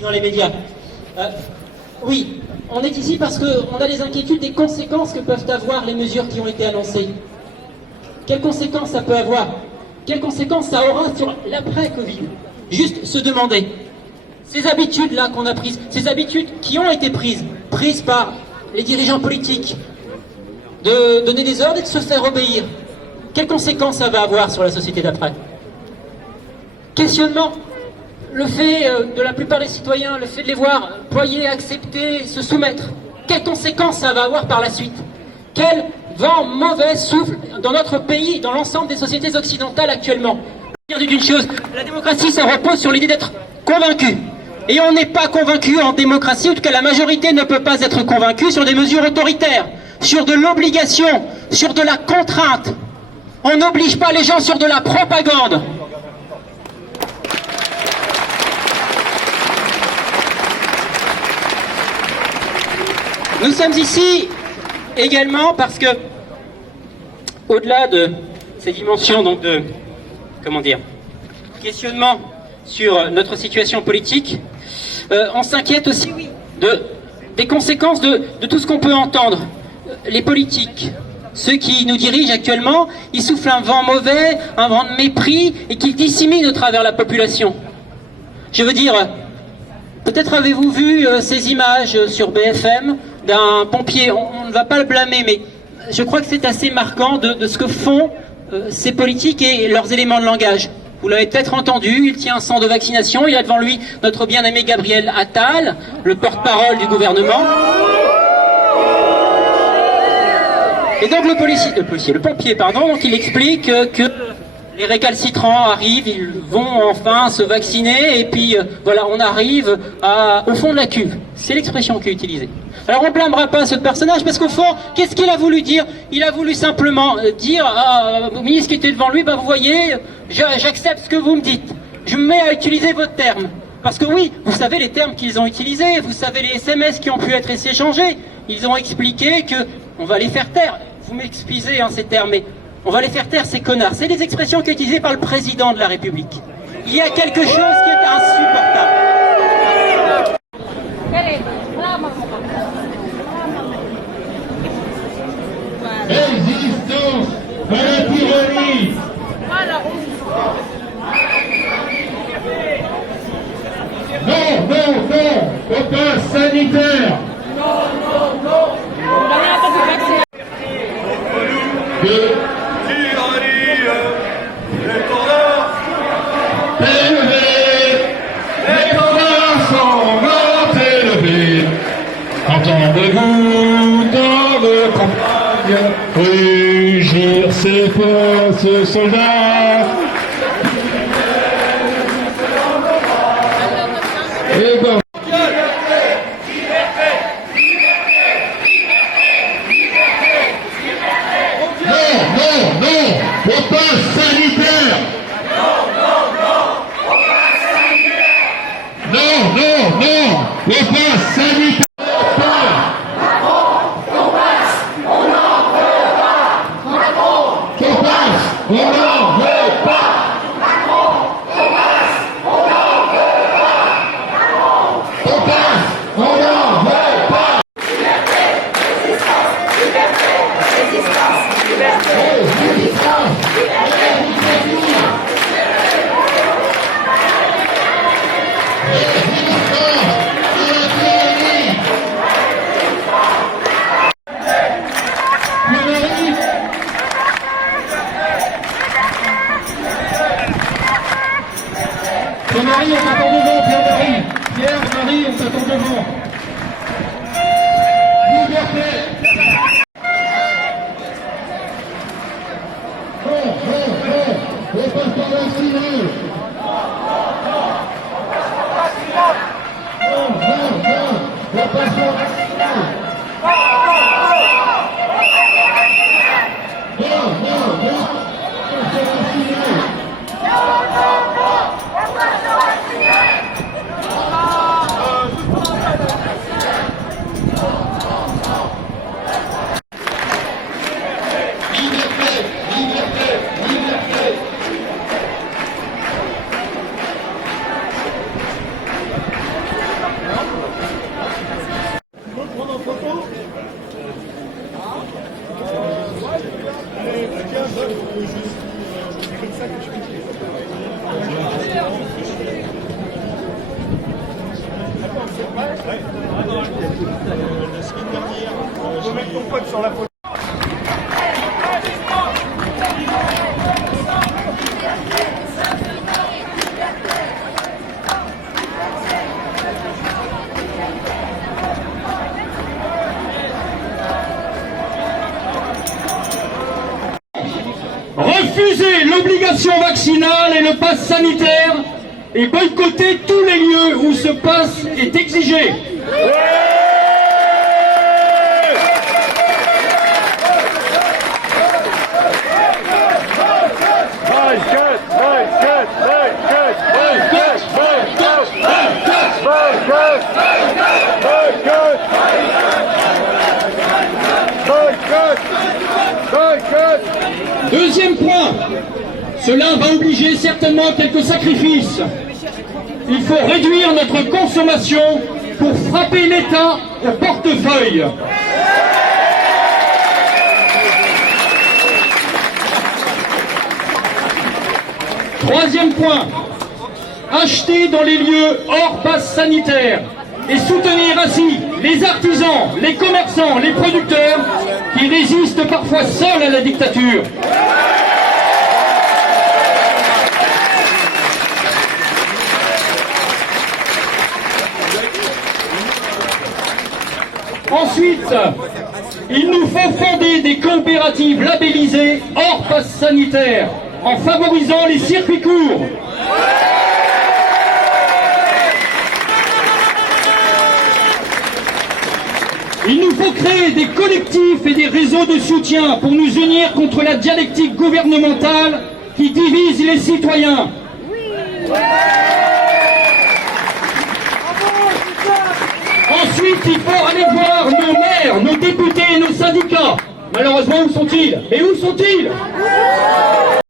suivant les médias. Oui, on est ici parce qu'on a des inquiétudes des conséquences que peuvent avoir les mesures qui ont été annoncées. Quelles conséquences ça peut avoir? Quelles conséquences ça aura sur l'après-Covid? Juste se demander. Ces habitudes-là qu'on a prises, ces habitudes qui ont été prises par les dirigeants politiques, de donner des ordres et de se faire obéir, quelles conséquences ça va avoir sur la société d'après? Questionnement. Le fait de la plupart des citoyens, le fait de les voir ployer, accepter, se soumettre, quelles conséquences ça va avoir par la suite? Quel vent mauvais souffle dans notre pays, dans l'ensemble des sociétés occidentales actuellement? Je veux dire d'une chose, la démocratie, ça repose sur l'idée d'être convaincu. Et on n'est pas convaincu en démocratie, en tout cas la majorité ne peut pas être convaincue sur des mesures autoritaires, sur de l'obligation, sur de la contrainte. On n'oblige pas les gens sur de la propagande. Nous sommes ici également parce que, au-delà de ces dimensions donc de, questionnement sur notre situation politique, on s'inquiète aussi des conséquences de tout ce qu'on peut entendre. Les politiques, ceux qui nous dirigent actuellement, ils soufflent un vent mauvais, un vent de mépris et qui disséminent au travers la population. Je veux dire, peut-être avez-vous vu ces images sur BFM d'un pompier, on ne va pas le blâmer, mais je crois que c'est assez marquant de ce que font ces politiques et leurs éléments de langage. Vous l'avez peut-être entendu, il tient un centre de vaccination, il a devant lui notre bien-aimé Gabriel Attal, le porte-parole du gouvernement. Et donc le pompier, donc il explique que les récalcitrants arrivent, ils vont enfin se vacciner, et puis voilà, on arrive au fond de la cuve. C'est l'expression qui est utilisée. Alors on ne blâmera pas ce personnage, parce qu'au fond, qu'est-ce qu'il a voulu dire? Il a voulu simplement dire au ministre qui était devant lui, vous voyez, j'accepte ce que vous me dites. Je me mets à utiliser votre terme. Parce que oui, vous savez les termes qu'ils ont utilisés, vous savez les SMS qui ont pu être échangés. Ils ont expliqué qu'on va les faire taire. Vous m'excusez ces termes, mais on va les faire taire, ces connards. C'est des expressions qui sont utilisées par le président de la République. Il y a quelque chose qui est insupportable. Résistance à la tyrannie. Non, non, non, au pass sanitaire. Non, non, non. De tyrannie, l'étendard élevé, l'étendard sanglant élevé. Entendez-vous dans le campagne rugir ces forces soldats? Et bon. Au pass sanitaire. Non, non, non, au pass sanitaire. On n'en veut pas. On passe, on n'en veut pas. Liberté, résistance, liberté, résistance, liberté, résistance, liberté, résistance. Pierre-Marie, on t'attend devant, Pierre-Marie. Pierre-Marie, on t'attend devant. Liberté. Non, non, non, on passe par vacciné. Non, non, non, on passe par vacciné. Non, non, non, on passe par vacciné. La semaine dernière, faut mettre ton pote sur la photo. Refuser l'obligation vaccinale et le pass sanitaire et boycotter tous les lieux où ce pass est exigé. Deuxième point, cela va obliger certainement quelques sacrifices. Il faut réduire notre consommation pour frapper l'État au portefeuille. Troisième point, acheter dans les lieux hors passe sanitaire et soutenir ainsi les artisans, les commerçants, les producteurs qui résistent parfois seuls à la dictature. Ensuite, il nous faut fonder des coopératives labellisées hors passe sanitaire en favorisant les circuits courts. Il nous faut créer des collectifs et des réseaux de soutien pour nous unir contre la dialectique gouvernementale qui divise les citoyens. Ensuite, il faut aller voir nos maires, nos députés et nos syndicats. Malheureusement, où sont-ils? Mais où sont-ils?